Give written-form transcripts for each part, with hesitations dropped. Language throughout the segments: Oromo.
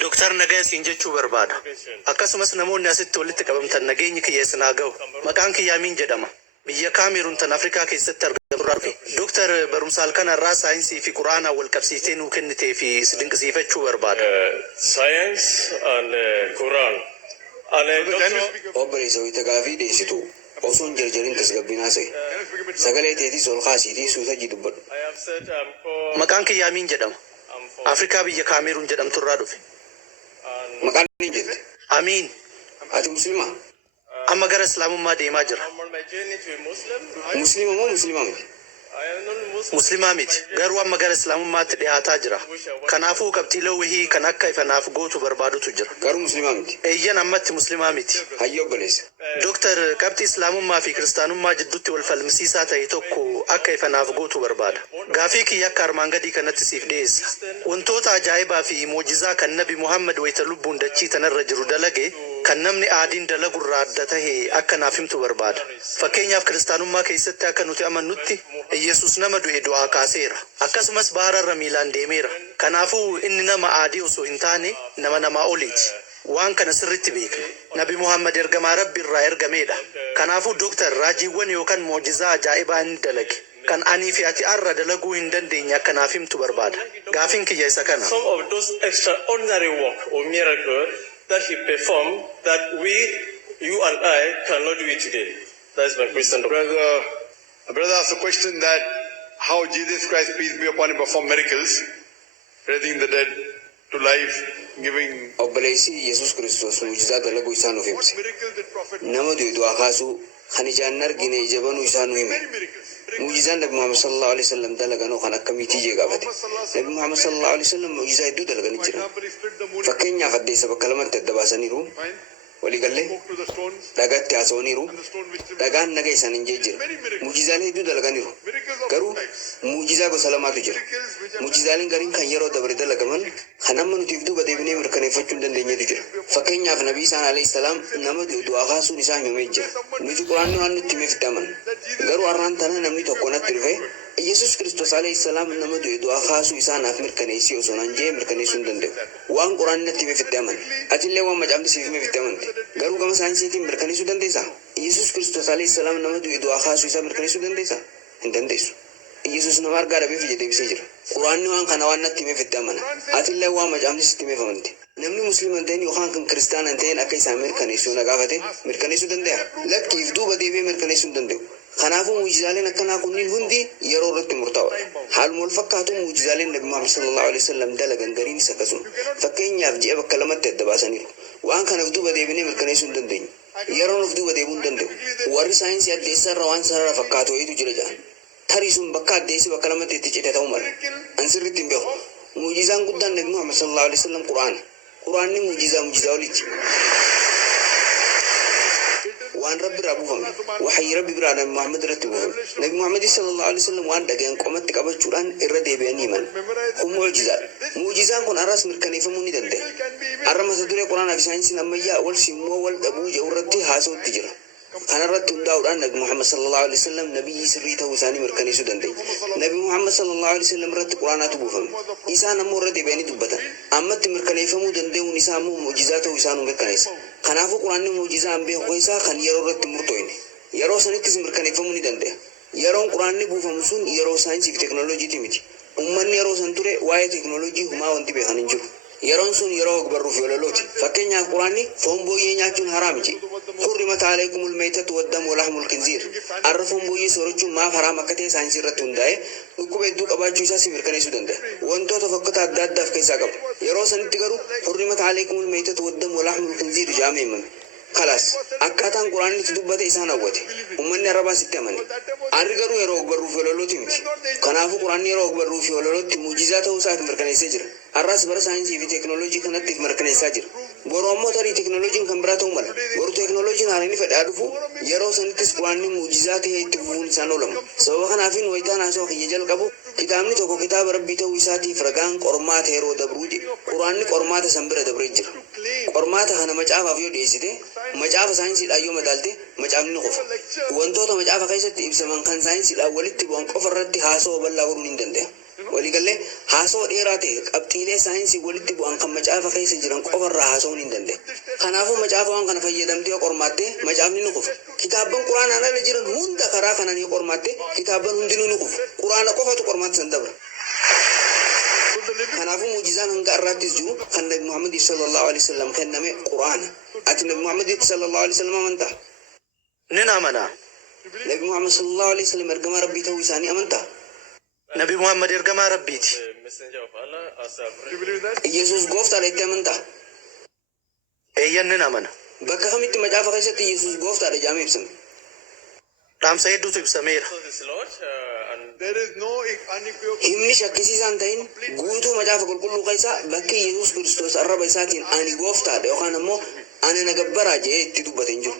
Doktor Nagaa siin jechuu barbaada. Akkasumas namoonni asitti walitti qabamtan nageenyi kiyya isin haa ga'u. Maqaan kiyyaa Amiin jedhama. Biyya Kaameruun tan Afrikaa keessatti argamu. Doktor barumsa halkanarraa saayinsii fi quraanaa wal qabsiistee nuu kennitee fi dinqisiifachuu barbaada. Science and Quran. Obboleessa wayita gaafii dhiyeessitu osoon jarjariin tasgabbinaa se'e. Sagalee teetis ol kaasiitii suuta jidubbadhu. Maqaan kiyyaa Amiin jedhama. Afrikaa biyya Kaameruun jedhamturraa dhufe. Maqaan ni jette. Amiin. Ati musliima? Amma gara Islaamummaa deemaa jira. Musliima moo musliima miti? Muslimaa miti. Garuu amma gara Islaamummaatti dhiyaataa jira. Kanaafuu qabxiilee wahii kan akka ifanaaf gootu barbaadutu jira. Garuu musliima miti? Eeyyan ammatti muslimaa miti. Hayya obboleessa. Doktor qabxii Islaamummaa fi Kiristaanummaa jidduutti wal falmisiisaa ta'e tokko akka ifanaaf gootu barbaada. Gaafii kiyya akka armaan gadii kanatti siif dhiyeessa. Wantoota ajaa'ibaa fi muujizaa kan Nabi Muhammad wayita lubbuun dachii tanarra jiru dalage kan namni aadiin dalagurraa adda tahe akka naaf himtu barbaada. Fakkeenyaaf Kiristaanummaa keessatti akka nuti amannutti Yesus nama du'e du'aa kaaseera. Akkasumas bahararra miilaan deemeera. Kanaafuu inni nama aadii osoo hin taane nama namaa oliiti. Waan kana sirritti beekna. Nabi Muhammad ergamaa Rabbi irraa ergameedha. Kanaafuu Doktor raajiiwwan yookaan muujizaa ajaa'ibaa inni dalage kan anii fi ati arra dalaguu hin dandeenye akka naaf himtu barbaada. Gaafiin kiyya isa kana. Some of those extraordinary work or miracle that he performed that you and I cannot do it today. That is my question. Brother asked a question that how Jesus Christ, peace be upon him, performed miracles, raising the dead to life, giving. Obboleessi Yesus Kiristoos muujizaa dalaguu isaa nuuf ibse. Nama du'e du'aa kaasuu kan ijaan argine ija banuu isaa nu hime. Muujizaan Nabi Muhammad sallallahu alaihi wasallam dalaganoo kan akkamiitii jee gaafate. Nabi Muhammad sallallahu alaihi wasallam muujizaa hedduu dalaganii jira. Fakkeenyaaf addeessa bakka lamatti adda baasaniiru. Waliigallee dhagaatti haasa'aniiru. Dhagaan naga isaan hin jira. Muujizaalee hedduu dalaganiiru. Garuu muujizaa gosa lamaatu jira. Muujizaaleen gariin kan yeroo dabre dalagaman kan amma nuti duuba deebinee mirkaneeffachuu hin dandeenyetu jira. Fakkeenyaaf Nabii Isaan alayhi salaam nama du'aa kaasuun isaa himamee jira. Nuti quraanni waan nutti himeef aman. Garuu har'aan tana namni tokko natti dhufe Yesus Kiristoos alayhi salaam nama du'aa kaasuu isaa naaf mirkaneessii osoo nan jee mirkaneessuu hin danda'u. Waan quraanni natti himeef aman. Atillee waan macaafni siif himeef amante. Garuu gama saayinsiitiin mirkaneessuu dandeessaa? Yesus Kiristoos alayhi salaam nama du'aa kaasuu isaa mirkaneessuu dandeessaa? Hin dandeessu. Yesus nama argaa dhabeef ija deebisee jira. Quraanni waan kana waan natti himeef amana. Atillee waan macaafni sitti himeef amante. Namni musliima ta'een yookaan kan kiristaana ta'een akka isaan mirkaneessuu na gaafate mirkaneessuu danda'a. Lakkiif duuba deebi'ee mirkaneessuu hin danda'u. Kanaafuu muujizaaleen akkanaa kunniin hundi yeroo irratti murtaa'udha. Haaluma wal fakkaatu muujizaaleen Nabi Muhammad sallallahu alaihi wasallam dalagan gariin isa akkasuma. Fakkeenyaaf ji'a bakka lamatti adda baasaniiru. Waan kanaaf duuba deebinee mirkaneessuu hin dandeenyu. Yeroon of duuba deebuu hin danda'u. Warri saayinsii addeessarra waan sarara fakkaatu wayitu jira jedhan. Tarii sun bakka addeessi bakka lamatti itti cite ta'uu mala. Ansirritti hin beeku. Muujizaan guddaan Nabi Muhammad sallallahu alaihi wasallam Quraana. Quraanni muujizaa oliiti. Waan Rabbi irraa buufame. Waxii Rabbi biraa Nabi Muhammad irratti buufame. Nabi Muhammad sallallahu alaihi wasallam waan dhaga'an qomatti qabachuudhaan irra deebi'anii himan. Kun muujizaa. Muujizaan kun arras mirkaneeffamuu ni danda'a. Arra mata duree Quraanaa fi saayinsiin ammayyaa wal simmoo wal dhabuu jedhu irratti haasa'utti jira. kanarratti hundaa'uudhaan Nabi Muhammad sallallahu alaihi wasallam nabiyyi sirrii ta'uu isaanii mirkaneessuu dandeenya. Nabi Muhammad sallallahu alaihi wasallam irratti quraanaatu buufame. Isaan ammoo irra deebi'anii dubbatan. Ammatti mirkaneeffamuu danda'uun isaa ammoo muujizaa ta'uu isaa nu mirkaneessa. Kanaafuu quraanni muujizaa beekuu isaa kan yeroo irratti murtooyne. Yeroo sanittis mirkaneeffamuu ni danda'a. Yeroon quraanni buufamu sun yeroo saayinsii fi teekinooloojiiti miti. Uummanni yeroo san ture waa'ee teekinooloojii humaa wanti beekan hin jiru. Yeroon sun yeroo ogbarruu fi ololooti. Fakkeenyaaf quraanni foon booyyee nyaachuun haraami. حرمت عليكم الميتة والدم ولحم الخنزير عرفهم بوي سورچو ما حرام اكته ساينس رت هنداي وكو بدو قباچو سا سمر کني سودنده وانتو تفقت عدد دف كيسا قب يرو سنت گرو حرمت عليكم الميتة والدم ولحم الخنزير جامع من خلاص اكاتان قران تدبته انسان اوته ومن ربا ستمن ارغرو يرو غبرو فلولوتي مت كنافو قران يرو غبرو فلولوتي معجزات وسات مركني سجر الراس بر ساينس في تكنولوجي كنت مركني سجر برومو تري تكنولوجي كان براتو مال ورو تكنولوجي نارني فدادفو يرو سنتس قران معجزات هي تفون سانولم سو خنافين ويتانا سو خيجل قبو كتابني تو كتاب ربي تو وساتي فرغان قرمات هيرو دبروجي قران قرمات سمبر دبرجر قرمات هنا مچاف افيو ديسيته مچاف ساينس دايو مدالتي مچاف ني قف وانتو تو مچاف كيست ابسمن كان ساينس الاولتي بون قفرتي هاسو بلا ورو ندنده waliigalee haasoo dheeraa ta'e qabxiilee saayinsii walitti bu'an kan macaafa keessa jiran qofarraa haasa'uu hin danda'e. Kanaafuu macaafa waan kana fayyadamtee qormaattee macaafni ni kufa. Kitaabban quraanaan ala jiran hunda karaa kanaan yoo qormaatte kitaabban hundinuu ni kufu. Quraana qofatu qormaata san dabra. Kanaafuu muujizaan hanga irraattis jiru kan Nabi Muhammad sallallahu alaihi wasallam kenname quraana. Ati Nabi Muhammad sallallahu alaihi wasallam amantaa? Nin amana. Nabi Muhammad sallallahu alaihi wasallam ergamaa rabbii ta'uu isaanii amantaa? Nabi Muhammad ergamaa rabbiiti. The messenger of Allah as a Do you believe that? Yesuus gooftaadha itti amantaa? Eeyyan nin amana. Bakka kamitti macaafa keessatti Yesuus gooftaadha jedhamee ibsame? Dhaamsa hedduutu ibsameera. this Lord and There is no unequivocal. Himni shakkisiisaan ta'in guutuu macaafa qulqulluu keessaa bakki Yesuus Kiristoos arraba isaatiin ani gooftaadha yookaan ammoo ani na gabbaraa jedhee itti dubbate hin jiru.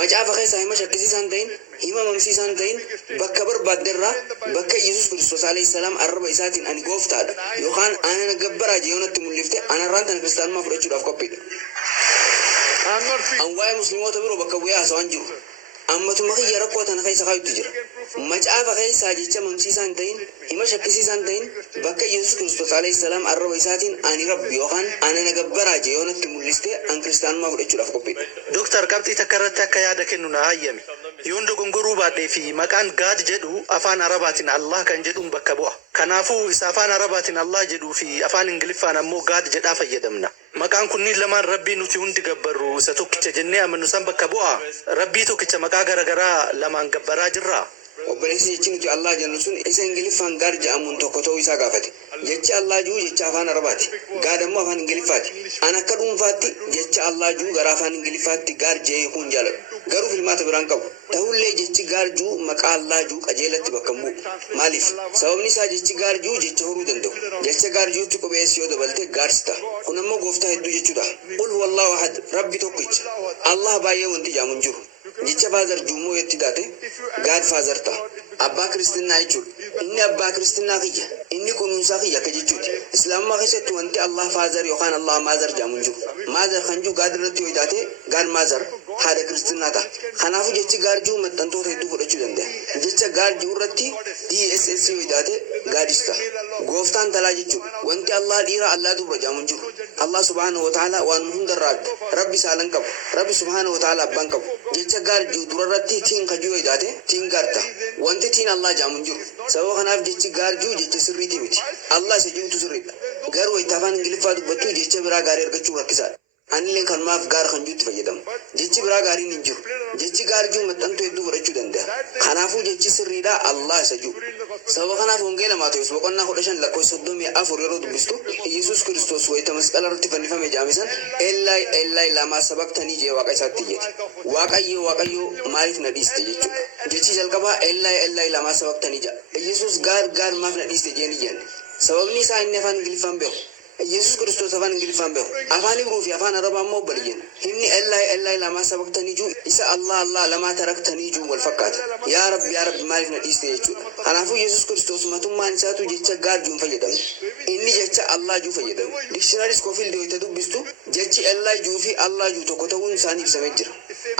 Macaafa keessaa hima shakkisiisaan ta'in hima mamsiisaan ta'in bakka barbaadderraa bakka Yesuus Kiristoos alayhi salaam arraba isaatiin ani gooftaadha yookaan ani na gabbaraa jedhee natti mul'ifte anarraan tana kiristaanummaa fudhachuudhaaf qophiidha. I'm not speaking. An waa'ee musliimoota biroo bakka bu'ee haasawaan jiru. Ammatuma kiyya rakkoo tana keessa kaayutti jira. Macaafa keessaa jecha mamsiisaan ta'in hima shakkisiisaan ta'in bakka Yesuus Kiristoos alayhi salaam arraba isaatiin ani rabbi yookaan ani na gabbaraa jedhee natti mul'iste an kiristaanummaa fudhachuudhaaf qophiidha. Dooktar qabxii takka irratti akka yaada kennu na hayyami. Yoon dogongoruu baadhee fi maqaan gaad jedhu afaan arabaatiin Allah kan jedhuun bakka bu'a. Kanaafuu isa afaan arabaatiin Allah jedhuu fi afaan ingiliffaan ammoo gaad jedhaa fayyadamna. Maqaan kunniin lamaan rabbii nuti hundi gabbarru isa tokkicha jennee amannu san bakka bu'a. Rabbii tokkicha maqaa garagaraa lamaan gabbaraa jirra. Obboleessi jechi nuti Allah jennu sun isa ingiliffaan gaad jedhamuun tokko ta'uu isaa gaafate. Jechi Allah jiru jecha afaan arabaati. Gaad ammoo afaan ingiliffaati. An akka dhuunfaatti jecha Allah jiru gara afaan ingiliffaatti gaad jedhee kun jaaladhu. Garuu filmaata biraan qabu. Ta'ullee jechi gaad jiru maqaa Allah jiru qajeelatti bakka bu'u. Maaliif? Sababni isaa jechi gaad jiru jecha horuu danda'u. Jecha gaad jirutti qubeessi yoo dabalte gaadsi ta'a. Kun ammoo gooftaa hedduu jechuudha. Qul huwallahu ahad rabbi tokkicha. Allah baay'ee wanti jaamu hin jiru. Jecha faazar juumoo yetti taate gaad faazar ta'a. Abbaa kiristinnaa jechuudha. Inni abbaa kiristinnaa kiyya. Inni kunuunsaa kiyya akka jechuuti. Islaamummaa keessatti wanti Allah faazar yookaan Allah maazar jaamu hin jiru. Maazar kan jiru gaad irratti yoo taate gaad maazar haadha kiristinnaa ta'a. Kanaafuu jechi gaad jiru maxxantoota hedduu fudhachuu danda'a. Jecha gaad jiru irratti DSS yoo taate gaadis ta'a. Gooftaan talaa jechuudha. Wanti Allah dhiira Allah dubra jaamu hin jiru. Allah subhaanahu wa ta'ala waan hundarraa adda. Rabbi saalan qabu. Rabbi subhaanahu wa ta'ala abbaan qabu. Jecha gaad jiru durarratti tiin kan jiru yoo taate tiin gaad ta'a. Wanti tiin Allah jaamu hin jiru. Sababa kanaaf jechi gaad jiru jecha sirriiti miti. Allah isa jirutu sirriidha. Garuu itti afaan ingiliffaa dubbattu jecha biraa gaarii argachuu rakkisaadha. Anillee kanumaaf gaar kan jirutti fayyadamu. Jechi biraa gaariin hin jiru. Jechi gaar jiru maxxantuu hedduu fudhachuu danda'a. Kanaafuu jechi sirriidha Allah isa jiru. Sababa kanaaf hongeela Maatewos boqonnaa 15:34 yeroo dubbistu Yesuus Kiristoos wayita masqala irratti fannifame jaamisan Ellaay Ellaay lamaa sabaqtanii jee waaqa isaatti jedhe. Waaqayyo maaliif na dhiiste jechuudha. Jechi jalqabaa Ellaay Ellaay lamaa sabaqtanii jedha. Yesuus gaar maaf na dhiiste jeeni jenne. Sababni isaa inni afaan ingiliffaan beeku. Yesuus Kiristoos afaan ingiliffaan beeku. Afaan Ibruu fi afaan Arabaa immoo obboleeyyan. Inni Ellaay lamaa sabaqtanii jiru isa Allah lamaa taraktanii jiru wal fakkaata. Yaa Rabbi maaliif na dhiiste jechuudha. Kanaafuu Yesuus Kiristoos matummaan isaatu jecha gaar jiru fayyadamu. Inni jecha Allah jiru fayyadamu. Dikshinarii Scofield yoo dubbistu jechi Ellaay jiru fi Allah jiru tokko ta'uun isaanii ibsamee jira.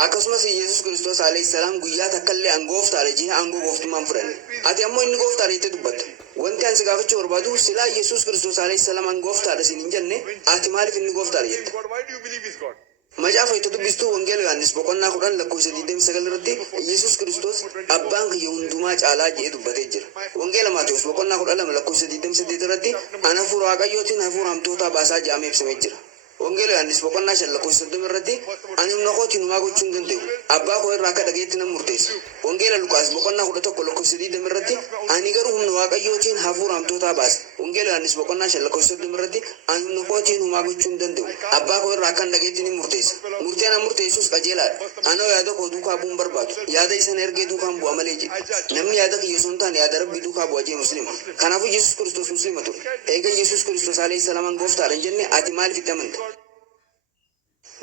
Akkasumas Yesuus Kiristoos alayhi salaam guyyaa takkallee angooftaadha jee aangoo gooftummaan fudhanne. Ati ammoo inni gooftaadha jettee dubbatta. Wanti ansi gaafachuu barbaadu silaa Yesuus Kiristoos alayhi salaam angooftaadha siin hin jenne ati maaliif inni gooftaadha jetta. God, why do you believe he's God? Macaafa itti dubbistu wangeela Yohaannis boqonnaa 10:29 irratti Yesuus Kiristoos abbaan kiyya hundumaa caalaa jedhee dubbatee jira. Wangeela Maatewos boqonnaa 12:28 irratti ana hafuura Waaqayyootiin hafuura hamtootaa baasaa jedhamee ibsamee jira. Wangeela Yohaannis boqonnaa 5:30 irratti ani humna kootiin homaa gochuu hin danda'u. Abbaa koo irraa akka dhageetti nan murteessa. Wangeela Luqaas boqonnaa 11:20 irratti ani garuu humna Waaqayyootiin hafuura hamtootaa baasa. Wangeela Yohaannis boqonnaa 5:30 irratti ani humna kootiin homaa gochuu hin danda'u. Abbaa koo irraa akka dhageetti nan murteessa. Murteen an murteessus qajeelaadha. Anoo yaada koo duukaa bu'uun barbaadu. Yaada isan ergee duukaan bu'a malee jedhe. Namni yaada kiyya osoo hin taane yaada Rabbii duukaa bu'a jee muslima. Kanaafuu Yesuus Kiristoos muslima ture. Eega Yesuus Kiristoos alayhi salaam gooftaadha hin jenne ati maaliif itti amanta?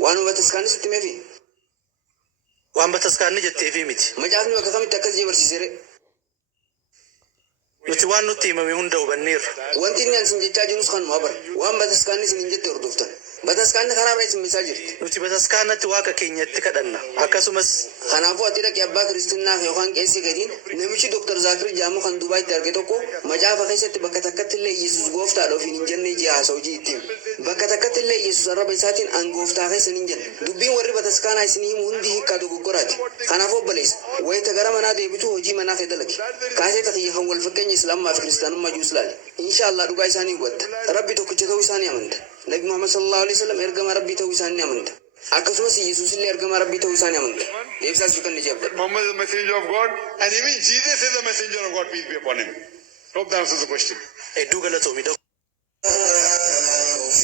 Waan bataskaanni sitti meefi? Waan bataskaanni jetteefi miti. Macaafni bakka kamitti akkas jee barsiisere? Nuti waan nutti himame hunda hubanneerra. Wanti inni ansin jechaa jirus kanuma bara. Waan bataskaanni isin hin jette hordoftan. Bataskaanni karaa irraa simmisaa jirti. Nuti bataskaanatti waaqa keenyatti kadhanna. Akkasumas Kanaafuu ati dhaqee abbaa kiristinnaa yookaan qeessii gatiin namichi Dr. Zaakir Jaamoo kan Dubaayitti arge tokko macaafa keessatti bakka takkatti illee Yesuus gooftaadha ofiin hin jenne iji haasa'u hojii ittiin. Bakka takkatti illee Yesuus arraba isaatiin an gooftaa keessa hin jenne. Dubbiin warri bataskaanaa isinii himu hundi hiikkaa dogoggoraati. Kanaaf obboleessa wayita gara manaa deebitu hojii manaa kee dalagi. Kaasee taxiyya kan wal fakkeenya Islaamaa fi Kiristaanummaa juus laale. Inshaallah dhugaa isaanii hubatta. Rabbi tokkicha ta'uu isaanii amanta. Nabi Muhammad sallallahu alaihi wasallam ergama Rabbii ta'uu isaanii amanta. Akkasumas Yesuus illee ergama Rabbii ta'uu isaanii amanta. Deebisaas fi kan ni jabda. Muhammad is the messenger of God, and even Jesus is the messenger of God, peace be upon him. Hope that answers the question. hedduu galatoomi.